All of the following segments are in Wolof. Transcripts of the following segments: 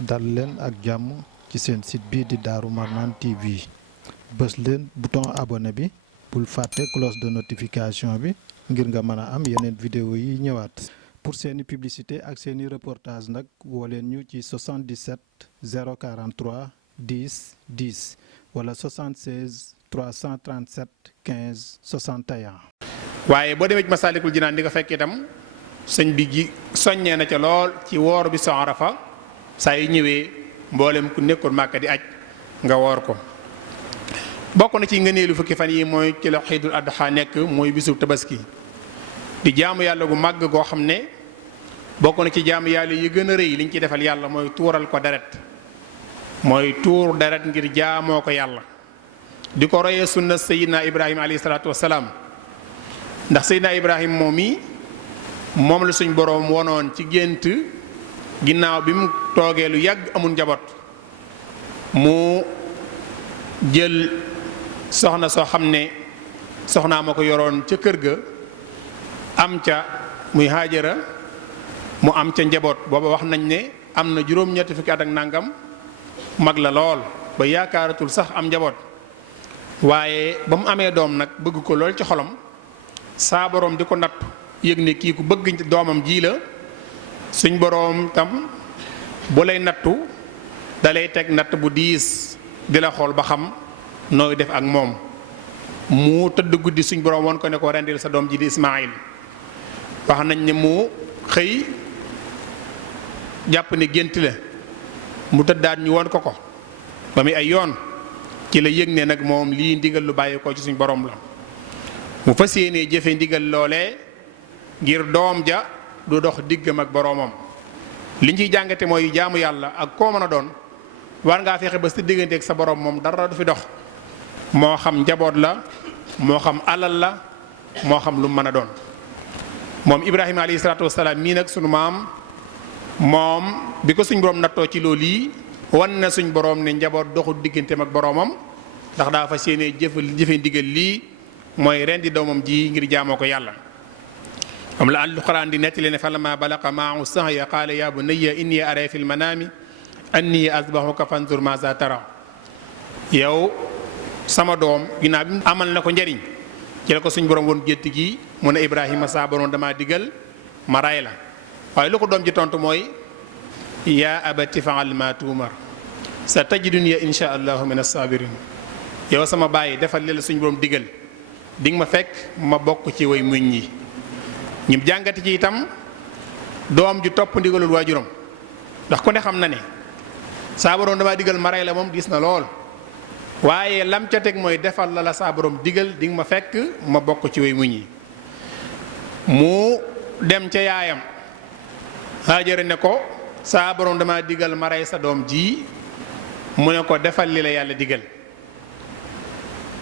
dal leen ak jàmm ci seen site bii di Darou Marnane TV bës leen bouton abonné bi bul fàtte cloche de notification bi ngir nga mën a am yeneen vidéo yi ñëwaat pour seeni publicité ak seeni reportage nag woo leen ñu ci 77 043 10 10 wala 76 337 15 61. waaye boo demee ci Masaalikul Jinaan di nga fekk itam sëñ bi ji soññee na ca lool ci woor bi sa Arafa saa yu ñëwee mboolem ku nekkoon Màkka di aj nga woor ko. bokk na ci ngëneelu fukki fan yi mooy ci la Iidul Adha nekk mooy bisu tabaski di jaamu yàlla gu màgg goo xam ne bokk na ci jaamu yàlla yi gën a rëy liñ ci defal yàlla mooy tuural ko deret mooy tuur deret ngir jaamoo ko yàlla di ko royee sunna Seydina Ibrahima alayhi salaatu wassalaam ndax Seydina Ibrahima moom la suñ boroom wonoon ci gént ginnaaw bi mu toogee lu yàgg amul njaboot mu jël soxna soo xam ne soxnaa ma ko yoroon ca kër ga am ca muy Haajara mu am ca njaboot booba wax nañ ne am na juróom-ñetti fukki at ak nangam mag la lool ba yaakaaratul sax am njaboot waaye ba mu amee doom nag bëgg ko lool ci xolam saa boroom di ko nattu yëg ne kii ku bëgg doomam ji la suñ boroom tam bu lay nattu dalay teg natt bu diis di la xool ba xam nooy def ak moom mu tëdd guddi suñ boroom won ko ne ko rendil sa doom ji di Ismaayil wax nañ ne mu xëy jàpp ne gént la mu tëddaat ñu won ko ba muy ay yoon ci la yëg ne nag moom lii ndigal lu bàyyi ko ci suñ boroom la mu fas yéenee jëfe ndigal loolee ngir doom ja du dox diggam ak boroomam liñ ciy jàngate mooy jaamu yàlla ak koo mën a doon war ngaa fexe ba sa diggante ak sa boroom moom dara du fi dox moo xam njaboot la moo xam alal la moo xam lu mën a doon moom Ibrahima alayhi salaatu wassalaam mii nag sunu maam moom bi ko suñ boroom nattoo ci loolu yi wan na suñ boroom ne njaboot doxul digganteem ak boroomam ndax daa fas yéenee jëfe ndigal lii mooy rendi doomam ji ngir jaamoo ko yàlla am la alquran di nettali ne falamma balaqa maahu sahya qaala ya bunayya inni araa fil manaami anni azbahuka fanzur maaza tara yow sama doom ginnaaw bi amal na ko njariñ ci la ko suñ borom woon gétt gi mu ne Ibrahima saa borom damaa digal ma ray la waaye lu ko doom ji tontu mooy yaa abati faal ma tuumar sa tajiduni insha allahu min as-sabirin yow sama bàyyi defal li la suñ borom digal di nga ma fekk ma bokk ci way muñ ñi ñu jàngati ci itam doom ju topp ndigalul waajuram ndax ku ne xam na ne saa borom damaa digal ma rey la moom gis na lool waaye lam ca teg mooy defal la saa borom digal di nga ma fekk ma bokk ci way muñ yi mu dem ca yaayam Haajara ne ko saa borom damaa digal ma rey sa doom ji mu ne ko defal li la yàlla digal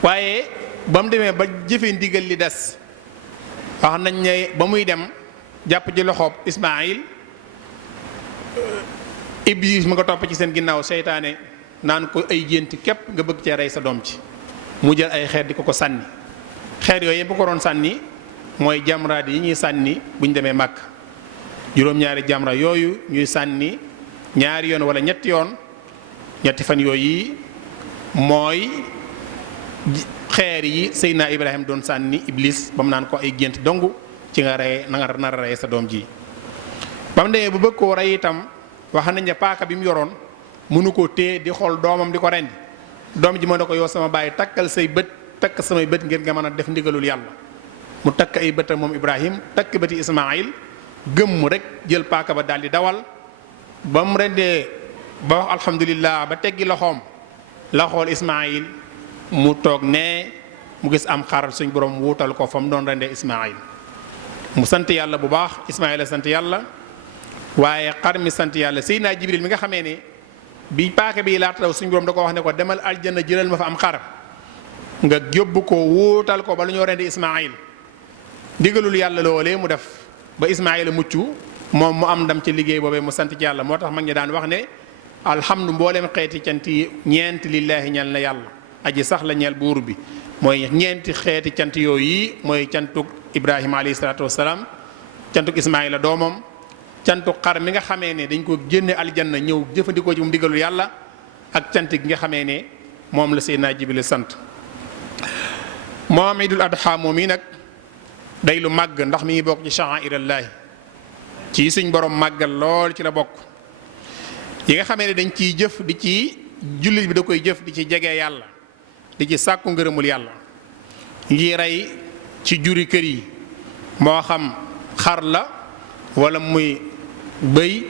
waaye ba mu demee ba jëfe ndigal li des wax nañ ne ba muy dem jàpp ci loxoob Ismaayil Iblis mu nga topp ci seen ginnaaw seytaane naan ko ay gént képp nga bëgg cee rey sa doom ci mu jël ay xeer di ko sànni xeer yooyu bu ko doon sànni mooy jamraat yi ñuy sànni bu ñu demee Màkk juróom-ñaari jamra yooyu ñuy sànni ñaari yoon wala ñetti yoon ñetti fan yooyu mooy xeer yi Seydina Ibrahima doon sànni Iblis ba mu naan ko ay gént dong ci nga rey na nga nar a rey sa doom ji ba mu demee bu bëgg koo rey itam wax nañ ne paaka bi mu yoroon mënu koo téye di xool doomam di ko rendi doom ji ma ne ko yow sama bàyyi takkal say bët takk samay bët ngir nga mën a def ndigalul yàlla mu takk ay bëtam moom Ibrahim takk bëti Ismaayil gëmm rek jël paaka ba daal di dawal ba mu rendee ba wax alhamdulillah ba teggi loxoom la xool Ismaayil mu toog ne mu gis am xar suñ borom wuutal ko fa mu doon rendee Ismaayil mu sant yàlla bu baax Ismaayil sant yàlla waaye xar mi sant yàlla Seydina Jibril mi nga xamee ne bi paaka bi laata daw suñ borom da ko wax ne ko demal aljanna jëlal ma fa am xar nga yóbbu ko wuutal ko ba lu ñoo rendi Ismaayil digalul yàlla loolee mu def ba Ismaayil mucc moom mu am ndam ci liggéey boobee mu sant ci yàlla moo tax mag ñi daan wax ne alhamdu mboolem xeeti cant yi ñeent lillaahi ñal na yàlla aji sax la ñeel buur bi mooy ñeenti xeeti cant yooyu yi mooy cantuk Ibrahima alayhi salaatu wassalaam cantuk Ismaayila doomam cantu xar mi nga xamee ne dañ ko génne aljanna ñëw jëfandikoo ci mu ndigalu yàlla ak cant gi nga xamee ne moom la Seydina Jibril sant. moom Idul Adha moom yi nag day lu màgg ndax mi ngi bokk ci sha'airallaahi ci suñ borom màggal lool ci la bokk yi nga xamee ne dañ ciy jëf di ci jullit bi da koy jëf di ci jege yàlla di ci sàkku ngërëmul yàlla ngi rey ci juri kër yi moo xam xar la wala muy bëy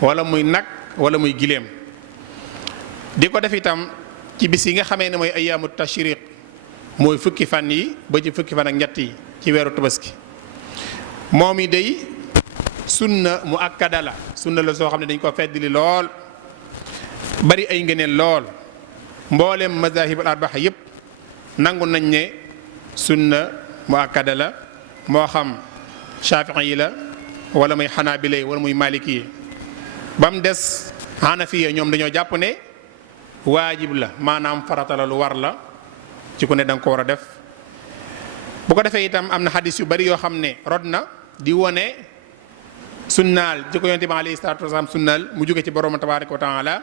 wala muy nag wala muy giléem di ko def itam ci bis yi nga xamee ne mooy ayyaamu tashriq mooy fukki fan yi ba ci fukki fan ak ñett yi ci weeru tabaski moom yi day sunna mu akkada la sunna la soo xam ne dañ ko feddali lool bari ay ngëneel lool mboolem mazahibul arbaxa yépp nangu nañ ne sunna mu akkada la moo xam shafii yi la wala muy xanaabila yi wala muy maliki yi ba mu des xanafiya ñoom dañoo jàpp ne waajib la maanaam farata la lu war la ci ku ne da nga ko war a def bu ko defee itam am na xadis yu bari yoo xam ne rod na di wone sunnaal ji ko yonte bi alayhi salaatu wasalaam sunnaal mu jóge ci borom tabaaraka wa taala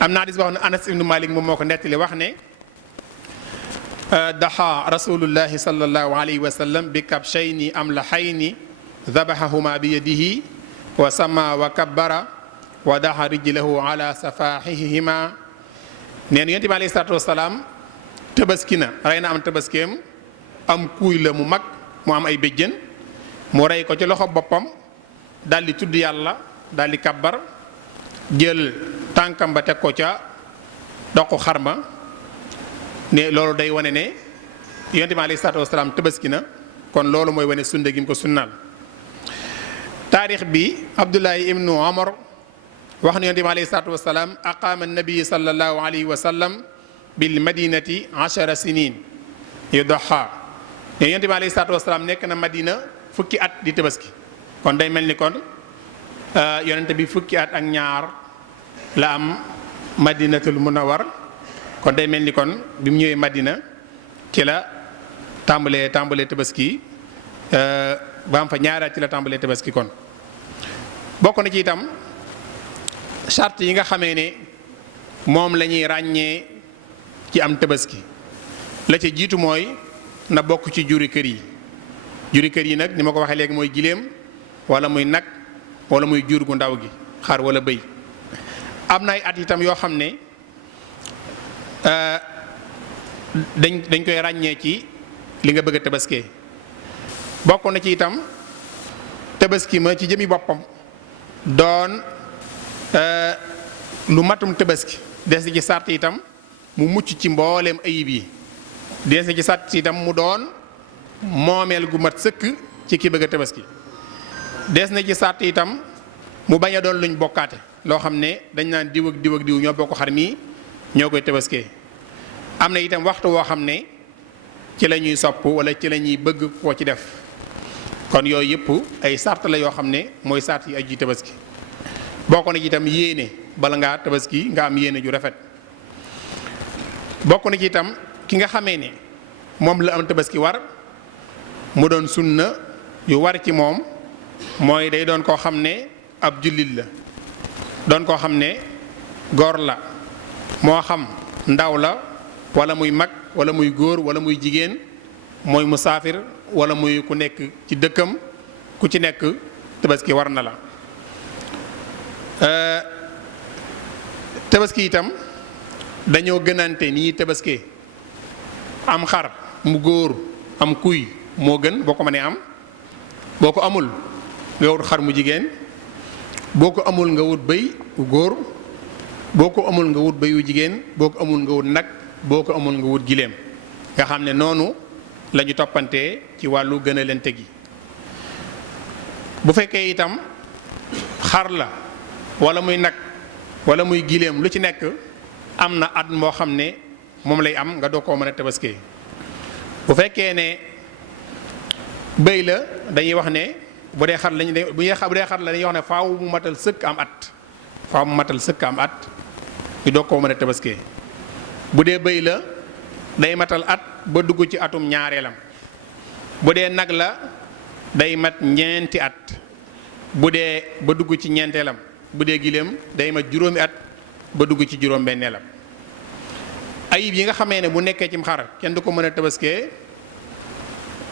am na xadis boo xam ne Anas ibnu Malik moom moo ko nettali wax ne daxa rasulullahi sallallahu alayhi wa sallam bi kabshayni amlahayni dabahahuma bi yadihi wa sama wa kabbara wa daxa rijlahu ala safahihima neen yonte bi alayhi salaatu wasalaam tabaski na rey na am tabaskeem am kuuy la mu mag mu am ay béjjën mu rey ko ci loxo boppam daal di tudd yàlla daal di kabbar jël tànkam ba teg ko ca doqu xarma ne loolu day wane ne yonte bi alayhi salaatu wasalaam tabaski na kon loolu mooy wane sunna gi mu ko sunnaal taarix bi Abdullahi ibnu Omar wax na yonte bi alayhi salaatu wasalaam aqaama nabi sallallahu alayhi wa sallam bil madinati 10 sinin yudaha ne yonte bi alayhi salaatu wasalaam nekk na Madina fukki at di tabaski kon day mel ni kon yonente bi fukki at ak ñaar la am Madinatul Munawwar kon day mel ni kon bi mu ñëwee Madina ci la tàmbalee tabaski ba am fa ñaari at ci la tàmbalee tabaski kon bokk na ci itam charte yi nga xamee ne moom la ñuy ràññee ci am tabaski la ca jiitu mooy na bokk ci juri kër yi nag ni ma ko waxee léegi mooy giléem wala muy nag wala muy jur gu ndaw gi xar wala bëy am na ay at itam yoo xam ne dañ koy ràññee ci li nga bëgg a tabaskee bokk na ci itam tabaski ma ci jëmi boppam doon lu matum tabaski des ci sart itam mu mucc ci mbooleem ayib yi des ci sart itam mu doon moomeel gu mat sëkk ci ki bëgg a tabaski des na ci sart itam mu bañ a doon luñ bokkaate loo xam ne dañ naan diw ak diw ak diw ñoo bokk xar mi ñoo koy tabaskee am na itam waxtu woo xam ne ci la ñuy sopp wala ci la ñuy bëgg koo ci def kon yooyu yëpp ay sart la yoo xam ne mooy sart yi aju tabaski bokk na ci itam yéene bala ngaa tabaski nga am yéene ju rafet bokk na ci itam ki nga xamee ne moom la am tabaski war mu doon sunna yu war ci moom mooy day doon koo xam ne ab jullit la doon koo xam ne góor la moo xam ndaw la wala muy mag wala muy góor wala muy jigéen mooy musaafir wala muy ku nekk ci dëkkam ku ci nekk tabaski war na la tabaski itam dañoo gënante ni ñuy tabaskee am xar mu góor am kuy moo gën boo ko mënee am boo ko amul nga wut xar mu jigéen boo ko amul nga wut bëy wu góor boo ko amul nga wut bëy wu jigéen boo ko amul nga wut nag boo ko amul nga wut giléem nga xam ne noonu la ñu toppantee ci wàllu gënalante gi bu fekkee itam xar la wala muy nag wala muy giléem lu ci nekk am na at moo xam ne moom lay am nga doo koo mën a tabaskee bu fekkee ne bëy la dañuy wax ne bu dee xar lañ bu dee xar la dañuy wax ne faaw mu matal sëkk am at faaw mu matal sëkk am at ñu doo koo mën a tabaskee bu dee bëy la day matal at ba dugg ci atum ñaareelam bu dee nag la day mat ñeenti at bu dee ba dugg ci ñeenteelam bu dee giléem day mat juróomi at ba dugg ci juróom-benneelam. ayib yi nga xamee ne bu nekkee cim xar kenn du ko mën a tabaskee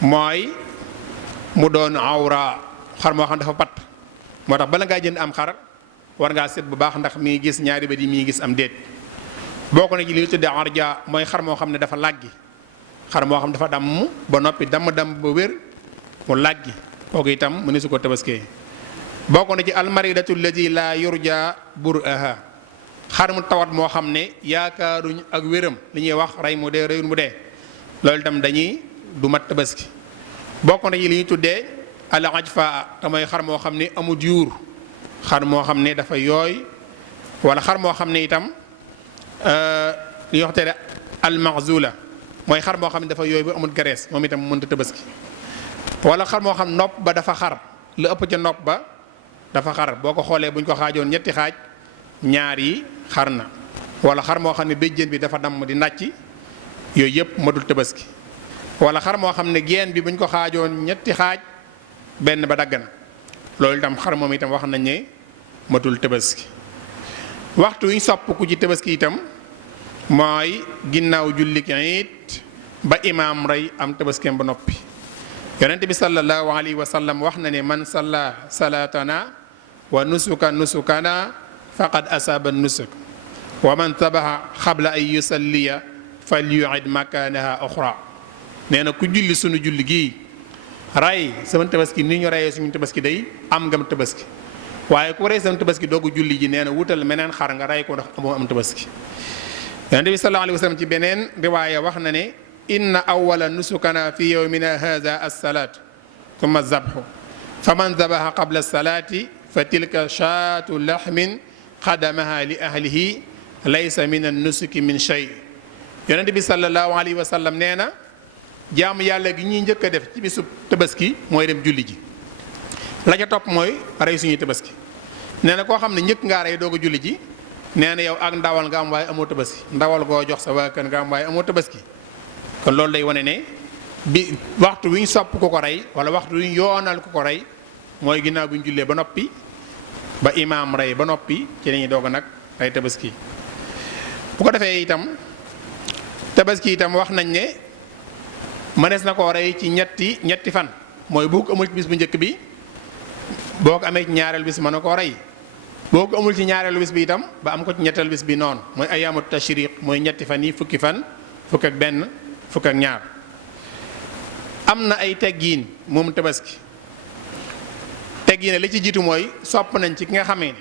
mooy mu doon awra xar moo xam dafa pat moo tax bala ngaa jënd am xar war ngaa seet bu baax ndax mi ngi gis ñaari bët yi mi ngi gis am déet. boo ko ne ci li ñu tuddee arja mooy xar moo xam ne dafa làggi xar moo xam dafa damm ba noppi damm ba wér mu làggi kooku itam mu ne su ko tabaskee. boo ko ne ci almaridatu allati la yurja buraha xar mu tawat moo xam ne yaakaaruñ ak wéram li ñuy wax rey mu dee reyul mu dee loolu itam dañuy du mat tabaski. bokk na ci li ñuy tuddee al ajfa te mooy xar moo xam ne amul yuur xar moo xam ne dafa yooy wala xar moo xam ne itam li ñuy wax te al maxzula mooy xar moo xam ne dafa yooy ba amul graisse moom itam mënta tabaski. wala xar moo xam nopp ba dafa xar lu ëpp ca nopp ba dafa xar boo ko xoolee buñ ko xaajoon ñetti xaaj ñaar yi xar na. wala xar moo xam ne béjjén bi dafa damm di nàcc yooyu yëpp matul tabaski. wala xar moo xam ne geen bi buñ ko xaajoon ñetti xaaj benn ba dagg na loolu itam xar moom itam wax nañ ne matul tabaski. waxtu wi ñu sopp ku ci tabaski itam mooy ginnaaw julli it ba imaam rey am tabaskeem ba noppi. yonent bi sallallahu alayhi wa sallam wax na ne man salla salatana wa nusuka nusukana faqad asaba nusuk wa man tabaxa xabla ay yusalliya fal yuid makanaha oxra. nee na ku julli sunu julli gii ray sama tabaski ni ñu reyee suñu tabaski day am ngam tabaski waaye ku rey sama tabaski doogu julli ji nee na wutal meneen xar nga rey ko ndax amoo am tabaski. yonent bi sallallahu alayhi wa sallam ci beneen riwaaya wax na ne inna awwala nusukana fi yawmina hadha as-salaat thumma az-zabhu faman zabaha qabla as-salaati fa tilka shaatu lahmin qadamaha li ahlihi laysa min an-nusuki min shay. yonent bi sallallahu alayhi wa sallam nee na jaamu yàlla gi ñuy njëkk a def ci bisu tabaski mooy dem julli ji la ca topp mooy rey suñuy tabaski. nee na koo xam ne njëkk ngaa rey doog a julli ji nee na yow ak ndawal nga am waaye amoo tabaski ndawal goo jox sa waa kër nga am waaye amoo tabaski. kon loolu day wane ne bi waxtu wi ñu sopp ku ko rey wala waxtu wi ñu yoonal ku ko rey mooy ginnaaw bi ñu jullee ba noppi ba imaam rey ba noppi ci lañuy doog nag rey tabaski. bu ko defee itam tabaski itam wax nañ ne mënees na koo rey ci ñetti fan mooy boo ko amul ci bis bu njëkk bi boo ko amee ci ñaareelu bis mën na koo rey boo ko amul ci ñaareelu bis bi itam ba am ko ci ñetteelu bis bi noonu mooy ayaamu tashriq mooy ñetti fan yi fukki fan fukk ak benn fukk ak ñaar. am na ay teggiin moom tabaski teggiin li ci jiitu mooy sopp nañ ci ki nga xamee ne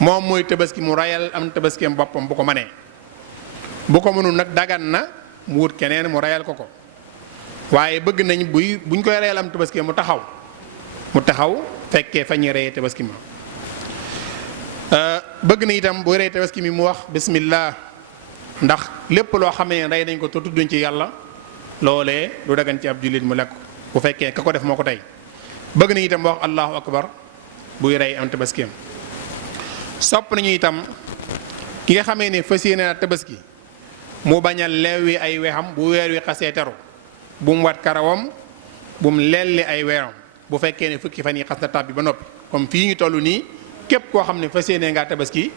moom mooy tabaski mu rayal am tabaskeem boppam bu ko mënee bu ko mënul nag dagan na mu wut keneen mu rayal ko ko waaye bëgg nañ buñ koy rayal am tabaski mu taxaw fekkee fa ñuy reyee tabaski ma bëgg na itam boo reyee tabaski mi mu wax bismillah ndax lépp loo xamee ne rey nañ ko te tudduñ ci yàlla loolee du dagan ci ab jullit mu lekk bu fekkee ka ko def moo ko tey bëgg na itam wax allahu akbar buy rey am tabaskeem. sopp nañu itam ki nga xamee ne fas yéene na tabaski mu bañ a leewi ay weexam bu weer wi xasee teru bu mu wat karawam bu mu lelli ay weeram bu fekkee ne fukki fan yi xas na tàbbi ba noppi comme fii ñu toll nii képp koo xam ne fas yéene ngaa tabaski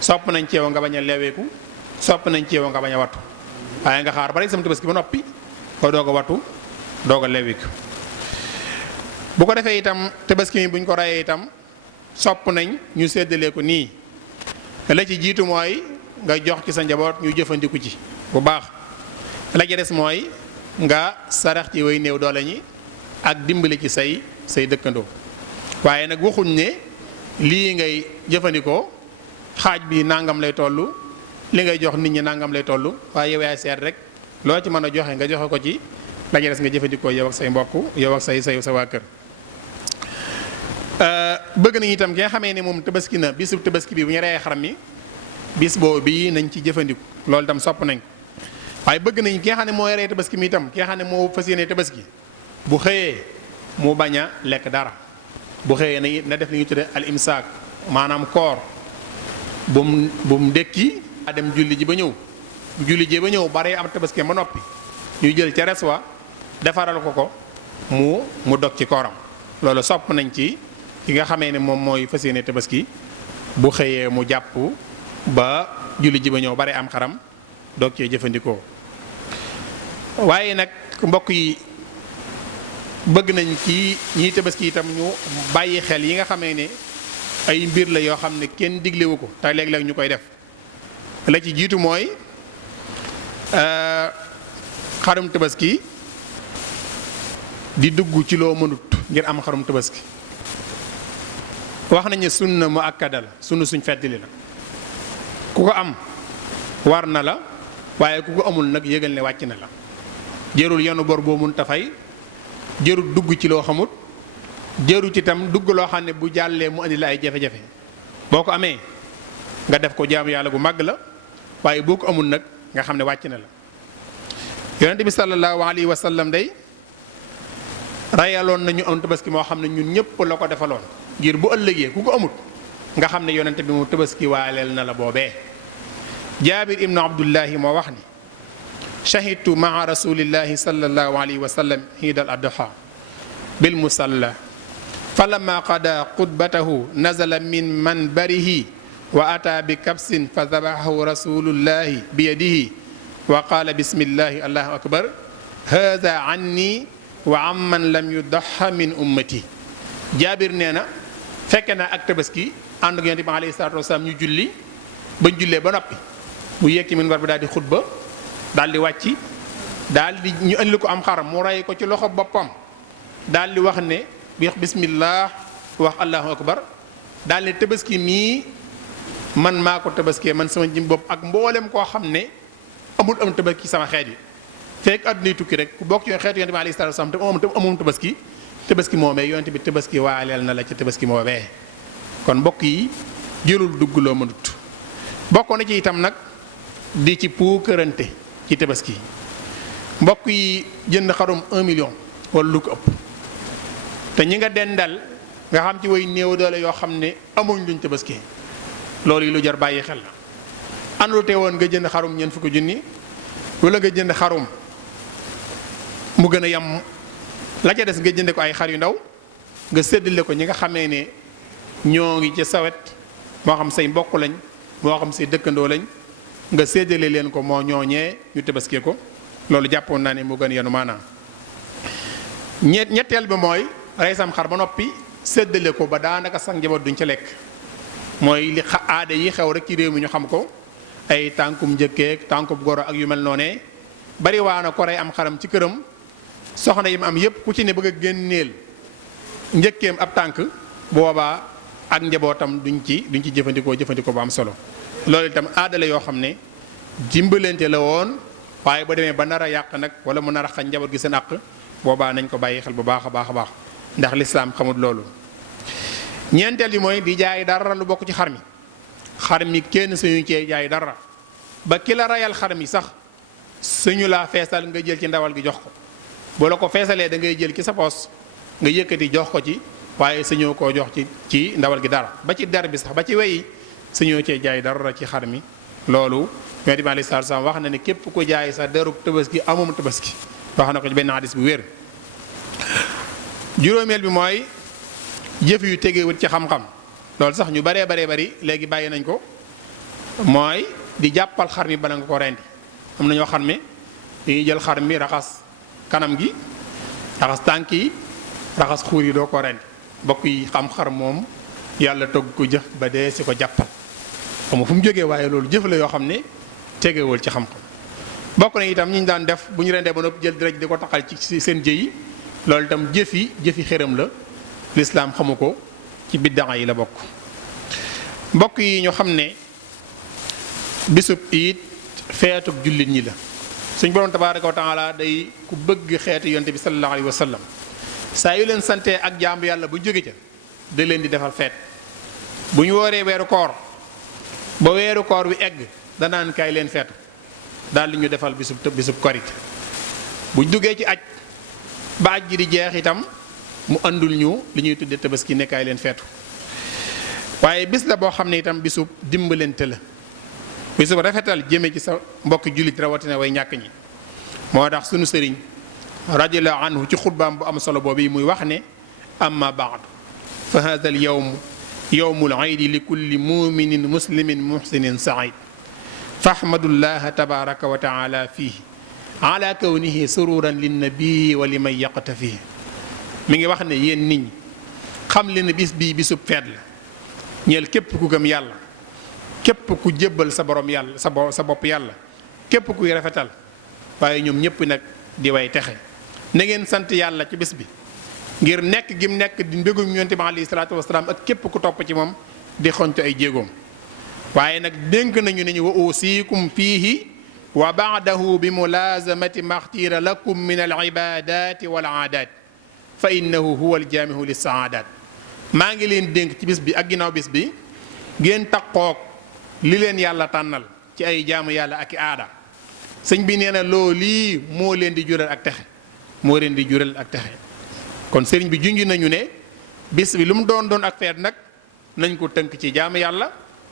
sopp nañ ceew nga bañ a leeweeku sopp nañ ceew nga bañ a wattu waaye nga xaar bari sam tabaski ba noppi ko doog a wattu doog a leeweeku. bu ko defee itam tabaski mi buñ ko rayee itam sopp nañ ñu séddalee ko nii la ci jiitu mooy nga jox ci sa njaboot ñu jëfandiku ci bu baax la ca des mooy nga sarax ci way néew doole ñi ak dimbali ci say dëkkandoo waaye nag waxuñ ne lii ngay jëfandikoo xaaj bi nangam lay toll li ngay jox nit ñi nangam lay toll waaye yow yaay seet rek loo ci mën a joxe nga joxe ko ci la ca des nga jëfandikoo yow ak say mbokk yow ak sa waa kër. bëgg nañu itam ki nga xamee ne moom tabaski na bisu tabaski bi bu ñu reyee xaram mi bis boobu bii nañ ci jëfandiku loolu itam sopp nañ ko waaye bëgg nañ ki nga xam ne moo rey tabaski mi itam ki nga xam ne moo fas yéene tabaski bu xëyee mu bañ a lekk dara bu xëyee na def li ñuy tudde al imsaak maanaam koor bu mu ndékki dem julli ji ba ñëw bare am tabaski ba noppi ñu jël ca res wa defaral ko mu dog ci kooram loolu sopp nañ ci ki nga xamee ne moom mooy fas yéene tabaski bu xëyee mu jàpp ba julli ji ba ñëw bare am xaram doog cee jëfandikoo. waaye nag mbokk yi bëgg nañ ci ñiy tabaski itam ñu bàyyi xel yi nga xamee ne ay mbir la yoo xam ne kenn diglewu ko te léeg-léeg ñu koy def. la ci jiitu mooy xarum tabaski di dugg ci loo mënut ngir am xarum tabaski. wax nañ ne sunna mu akkada la sunna suñ feddali la ku ko am war na la waaye ku ko amul nag yëgal ne wàcc na la. jërul yenu bor boo mun ta fay, jërul dugg ci loo xamut, jërul ci itam dugg loo xam ne bu jàllee mu andi la ay jafe-jafe. boo ko amee nga def ko jaamu yàlla gu màgg la, waaye boo ko amul nag nga xam ne wàcc na la. yonente bi sallallahu alayhi wa sallam day rayaloon nañu am tabaski moo xam ne ñun ñëpp la ko defaloon ngir bu ëllëgee ku ko amut nga xam ne yonente bi mu tabaski waaleel na la boobee. jaabir ibnu abdullahi moo wax ni shahidtu maa rasulillahi sallallahu alayhi wa sallam hiid al adha bil musalla falamma qada xutbatahu nazala min manbarihi wa ata bi kabsin fa dabaxahu rasulullahi bi yadihi wa qaala bismillahi allahu akbar hada anni wa amman lam yudaxa min ummati. jaabir nee na fekke naa ak tabaski ànd ak yonent bi alayhi salaatu wasalaam ñu julli bañ jullee ba noppi mu yéeg ci minbar bi daal di xutba daal di wàcc daal di ñu andi ko am xaram mu rey ko ci loxo boppam daal di wax ne bi wax bismillah wax allahu akbar daal ne tabaski mii man maa ko tabaskee man sama jëm bopp ak mboolem koo xam ne amul am tabaski sama xeet yi. fekk àdduna tukki rek ku bokk ci xeetu yonent bi alayhi salaatu wasalaam te amum tabaski moomee yonent bi tabaski waaleel na la ca tabaski moomee. kon mbokk yi jëlul dugg loo mënut bokk na ci itam nag di ci puukërante ci tabaski mbokk yi jënd xarum 1 million wala lu ko ëpp te ñi nga dendal nga xam ci way néew doole yoo xam ne amuñ luñ tabaski loolu yi lu jar bàyyi xel la. àndul te woon nga jënd xarum ñeent fukki junni wala nga jënd xarum mu gën a yam la ca des nga jënde ko ay xar yu ndaw nga séddale ko ñi nga xamee ne ñoo ngi ci sawet moo xam say mbokk lañ moo xam say dëkkandoo lañ nga séddale leen ko moo ñooñee ñu tabaskee ko loolu jàppoon naa ne mu gën yenu maanaam. ñetteel bi mooy rey sam xar ba noppi séddale ko ba daanaka sax njaboot duñ ca lekk mooy li aada yi xew rek ci réew mi ñu xam ko ay tànkum njëkkeek tànkum goro ak yu mel noonee bari waa na ko rey am xaram ci këram soxna yi mu am yépp ku ci ne bëgg a génneel njëkkeem ab tànk boobaa ak njabootam duñ ci jëfandikoo bu am solo. loolu itam aada la yoo xam ne dimbalante la woon waaye ba demee ba nar a yàq nag wala mu nar a xañ njaboot gi seen àq boobaa nañ ko bàyyi xel bu baax a baax a baax ndax lislaam xamut loolu. ñeenteel bi mooy di jaay dara lu bokk ci xar mi kenn suñu cee jaay dara ba ki la rayal xar mi sax suñu laa feesal nga jël ci ndawal gi jox ko boo la ko feesalee da ngay jël ci sa poos nga yëkkati jox ko ci waaye suñoo koo jox ci ndawal gi dara ba ci der bi sax ba ci weyi suñoo cee jaay dara ci xar mi. loolu Yonent bi alayhi salaatu salaam wax na ne képp ko jaay sa derub tabaski amum tabaski wax na ko ci benn hadis bu wér. juróomeel bi mooy jëf yu tegewut ci xam-xam loolu sax ñu baree bari léegi bàyyi nañ ko mooy di jàppal xar mi bala nga ko rendi. am na ñoo xam ne dañuy jël xar mi raxas kanam gi raxas tànk yi raxas xuur yi doo ko rendi bokk yi xam xar moom yàlla togg ko jëf ba dee si ko jàppal xam nga fu mu jógee waaye loolu jëf la yoo xam ne tegewul ci xam-xam. bokk na itam ñi ñu daan def bu ñu rendee ba noppi jël deret di ko taxal ci seen jëy yi loolu itam jëfi xërëm la lislaam xamu ko ci biddaa yi la bokk. mbokk yi ñu xam ne bisub it feetuk jullit ñi la suñ borom tabaaraka wa taala day ku bëgg xeetu yonte bi sallallahu alayhi wa sallam saa yu leen santee ak jaamu yàlla bu jóge ca da leen di defal feet bu ñu wooree weeru koor ba weeru koor wi egg danaan kaay leen feetu daal di ñu defal bisub korite bu duggee ci aj ba aj ji di jeex itam mu andul ñu li ñuy tuddee tabaski nekkaay leen feetu waaye bis la boo xam ne itam bisub dimbalante la bisub rafetal jëme ci sa mbokki jullit rawatina way ñàkk ñi. moo tax sunu sëriñ radiyallahu anhu ci xutbaam bu am solo boobu muy wax ne amma baadu fa hada al yawm yawmul iidi li kulli muminin muslimin muhsinin said fahmadullaha tabaraka wa taala fihi ala kawnihi sururan linnabii wa liman yaqtafihi. mi ngi wax ne yéen nit ñi xam leen ne bis bii bisub feet la ñeel képp ku gëm yàlla, képp ku jébbal sa borom yàlla sa bopp yàlla, képp kuy rafetal, waaye ñoom ñëpp nag di way texe. na ngeen sant yàlla ci bis bi ngir nekk gim nekk di mbégum yonent bi alayhi salaatu wasalaam ak képp ku topp ci moom di xontu ay jéegoom. waaye nag dénk nañu ne ñu wa uusikum fiihi wa baadahu bi mulaazamati maxtiira lakum min al ibadaati wal aadaat fa innahu huwa al jaamihu lis saadaat. maa ngi leen dénk ci bis bi ak ginnaaw bis bi ngeen taqoog li leen yàlla tànnal ci ay jaamu yàlla ak i aada. sëñ bi nee na loo lii moo leen di jural ak texe, moo leen di jural ak texe. kon sëriñ bi junj nañu ne bis bi lu mu doon ak feet nag nañ ko tënk ci jaamu yàlla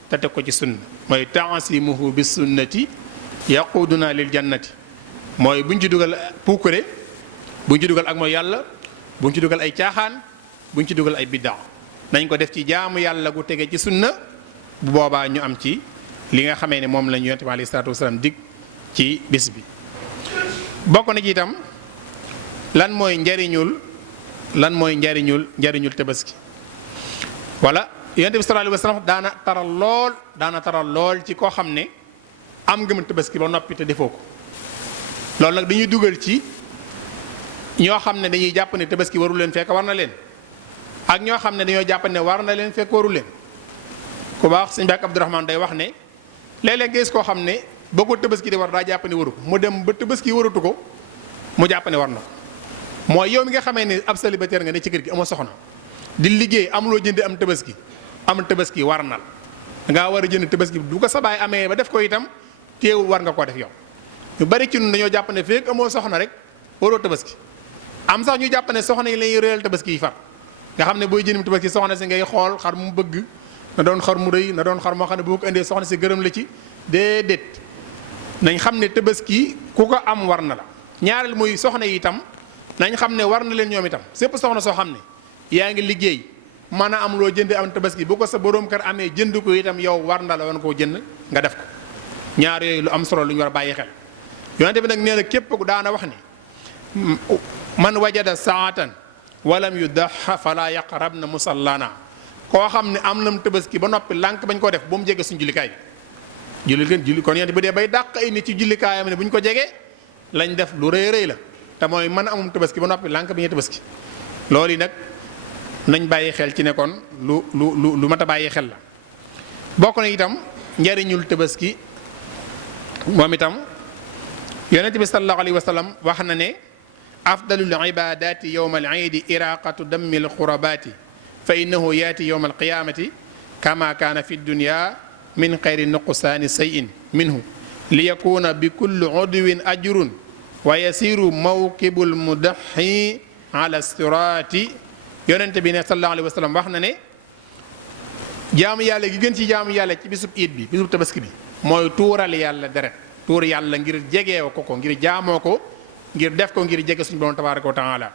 te teg ko ci sunna, mooy taasimuhu bi sunnati yaquduna lil jannati. mooy buñ ci dugal puukare, buñ ci dugal ak mooy yàlla, buñ ci dugal ay caaxaan, buñ ci dugal ay biddaa. nañ ko def ci jaamu yàlla gu tege ci sunna, bu boobaa ñu am ci li nga xamee ne moom lañu yonent bi alayhi salaatu wasalaam dig ci bis bi. bokk na ci itam lan mooy njariñul tabaski. wala yonent bi sallallahu alayhi wasallam daana taral lool ci koo xam ne am nga mën tabaski ba noppi te defoo ko. loolu nag dañuy dugal ci ñoo xam ne dañuy jàpp ne tabaski warul leen fekk war na leen, ak ñoo xam ne dañoo jàpp ne war na leen fekk warul leen. ku baax sëñ Bakk Abdourahmane day wax ne léeg-léeg nga gis koo xam ne boo ko tabaski di war daa jàpp ne waru ko, mu dem ba tabaski waratu ko mu jàpp ne war na ko. mooy yow mi nga xamee ne ab célibataire nga ne ci kër gi amoo soxna di liggéey amuloo jënd am tabaski war na la. dangaa war a jënd tabaski du ko sa baay amee ba def ko itam teewul war nga koo def yow. ñu bari ci ñun dañoo jàpp ne feek amoo soxna rek waroo tabaski. am sax ñu jàpp ne soxna yi lañuy réyal tabaski yi far nga xam ne booy jënd tabaski soxna si ngay xool xar mu bëgg, na doon xar mu rëy, na doon xar moo xam ne boo ko indee soxna si gërëm la ci. déedéet, nañ xam ne tabaski ku ko am war na la. ñaareel muy soxna yi itam nañ xam ne war na leen ñoom itam. sépp soxna soo xam ne yaa ngi liggéey mën a am loo jënd am tabaski bu ko sa borom kër amee jënd ko itam yow war na la woon koo jënd nga def ko. ñaar yooyu lu am solo lu ñu war a bàyyi xel. yonente bi nag nee na képp ku daana wax ne man wajada saatan walam yudaxa fala yaqrabna musallana. koo xam ne am nam tabaski ba noppi lànk bañ koo def ba mu jege suñu jullikaay bi julli kon yonente bi dee bay dàq ay nit ci jullikaayam ne bu ñu ko jegee lañ def lu rëy rëy la, te mooy mën amum tabaski ba noppi lànk bi ñu tabaski. loolu yi nag nañ bàyyi xel ci ne kon lu mat a bàyyi xel la. bokk na itam njariñul tabaski moom itam yonente bi sallallahu alayhi wa sallam wax na ne afdalul ibadati yowma al iidi iraqatu dammi al xurabaati fa innahu yaati yowma al qiyamati kama kaana fi dunya min xayri nuqsaani sayin minhu li yakuna bi kulli udwin ajrun wa yasiru mawkibul mudaxi ala siraati. yonente bi ne sallallahu alayhi wa sallam wax na ne jaamu yàlla gi gën ci jaamu yàlla ci bisub iid bi, bisub tabaski bi, mooy tuural yàlla deret, tuur yàlla ngir jegeew ko ngir jaamoo ko, ngir def ko ngir jege suñu borom tabaaraka wa taala.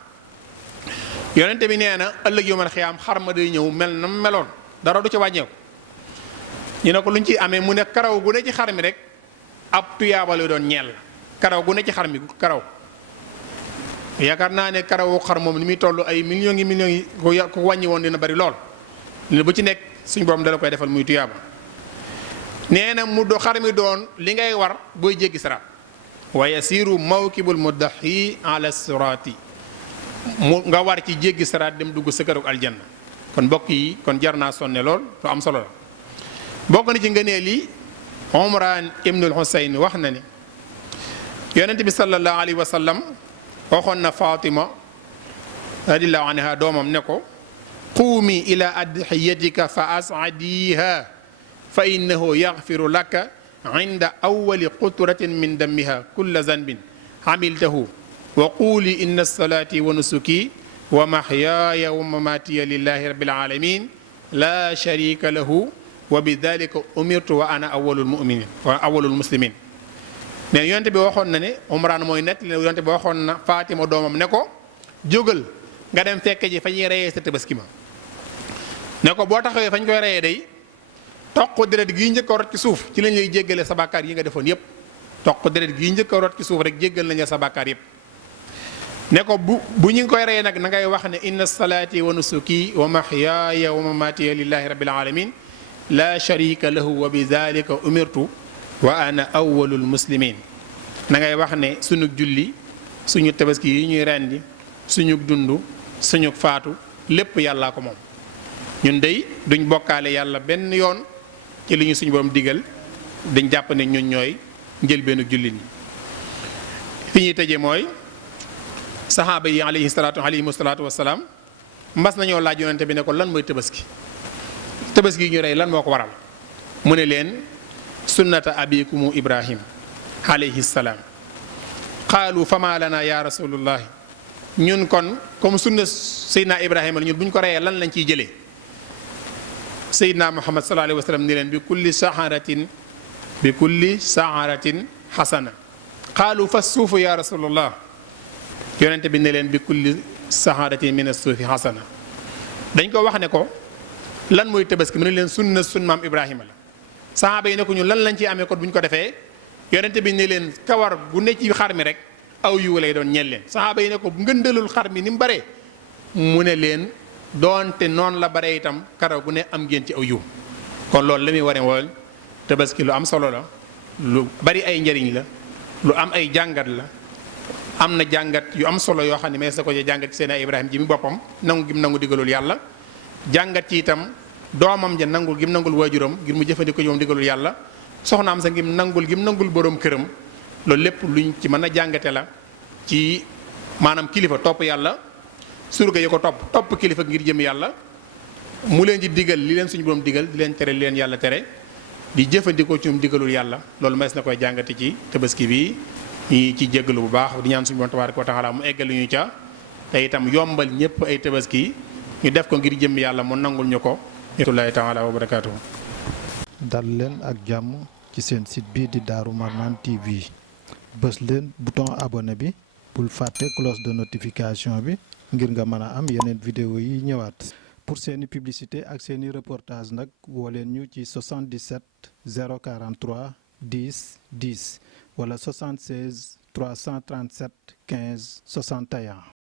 yonente bi nee na ëllëg yawmal xiyaam xar ma day ñëw mel na meloon, dara du ci wàññeeku. ñu ne ko luñ ci amee mu ne karaw gu ne ci xar mi rek ab tuyaaba lay doon ñeel. karaw gu ne ci xar mi karaw yaakaar naa ne karawu xar moom ni muy toll ay millions yi ko wàññi woon dina bari lool. ne bu ci nekk suñu borom dala koy defal muy tuyaaba. nee na mu do xar mi doon li ngay war booy jéggi siraat wa yasiru mawkibul mudaxi ala siraati, mu nga war ci jéggi siraat dem dugg sa kërug aljanna. kon mbokk yi kon jar naa sonne lool lu am solo la. bokk na ci ngëneel yi Umraan ibnul Husayn wax na ne yonente bi sallallahu alayhi wa sallam waxoon na Fatima radiyallahu anha doomam ne ko quumi ila adxiyatika fa asadiha fa innahu yaxfiru laka inda awali qutratin min dammiha kulla zanbin amiltahu wa quuli inna salaati wa nusuki wa mahyaaya wa mamatiya lillahi rabbil alamin la sharika lahu wa bi dalika umirtu wa ana awalul muminin wa awalul muslimin. ne yonte bi waxoon na ne Umraan mooy nett ne yonte bi waxoon na Fatima doomam ne ko jógal nga dem fekke ji fa ñuy reyee sa tabaski ma ne ko boo taxawee fañ koy reyee day toq deret gii njëkk a rot ci suuf ci lañ lay jéggale sa bàkkaar yi nga defoon yépp toq deret gii njëkk a rot ci suuf rek jéggal nañ la sa bàkkaar yépp ne ko bu ñu ngi koy reyee nag na ngay wax ne inna salaati wa nusuki wa mahyaaya wa mamaatiya lillahi rabbil alamin la sharika lahu wa bi dhalika umirtu wa ana awwalul muslimin na ngay wax ne suñu julli suñu tabaski yi ñuy rendi suñu dund suñu faatu lépp yàllaa ko moom ñun dey duñ bokkaale yàlla benn yoon ci li ñu suñu borom digal dañ jàpp ne ñun ñooy njëlbeenu jullit ñi fi ñuy tëjee mooy saxaaba yi alayhimu salaatu wasalaam mbas nañoo laaj yonente bi ne ko lan mooy tabaski tabaski yi ñu rey lan moo ko waral mu ne leen sunnata abikumu ibrahim alayhi salaam qaalu fama lana ya rasulullahi ñun kon comme sunna seydina ibrahima la ñun bu ñu ko reyee lan lañ ciy jëlee seydina muhammad sallallahu alayhi wa sallam ni leen bi kulli saaratin xasana qaalu fa suufu ya rasulullah yonente bi ne leen bi kulli saaratin min as-suufi xasana dañ ko wax ne ko lan mooy tabaski mu ne leen sunna sun maam ibrahima la sahaaba yi ne ko ñun lan lañ ciy amee kon bu ñu ko defee yonente bi ne leen kawar gu ne ci xar mi rek aw yiw lay doon ñeel leen saxaaba yi ne ko ngëndalul xar mi ni mu baree mu ne leen doonte noonu la bare itam karaw gu ne am ngeen ci aw yiw kon loolu la muy waree woon tabaski lu am solo la lu bari ay njariñ la lu am ay jàngat la am na jàngat yu am solo yoo xam ne mees na ko ci jàngat ci seen ay Ibrahima ji mi boppam nangu gim nangu digalul yàlla jàngat ci itam doomam ja nangul gim nangul waajuram ngir mu jëfandikoo ñoom digalul yàlla soxnaam sa gim nangul borom këram loolu lépp luñ ci mën a jàngate la ci maanaam kilifa topp yàlla surga yi ko topp kilifa ngir jëm yàlla mu leen di digal li leen suñu borom digal di leen tere li leen yàlla tere di jëfandikoo ci ñoom digalul yàlla loolu mees na koy jàngate ci tabaski bi ñi ci jéggalu bu baax di ñaan suñu borom tabaaraka wa taala mu eggal ñu ca te itam yombal ñëpp ay tabaski ñu def ko ngir jëm yàlla mu nangul ñu ko rahmatullahi taala wa barakaatuhu. dal leen ak jàmm ci seen site bii di Darou Marnane TV bës leen bouton abonné bi bul fàtte cloche de notification bi ngir nga mën a am yeneen vidéo yi ñëwaat pour seeni publicité ak seeni reportage nag woo leen ñu ci 77 043 10 10 wala 76 337 15 61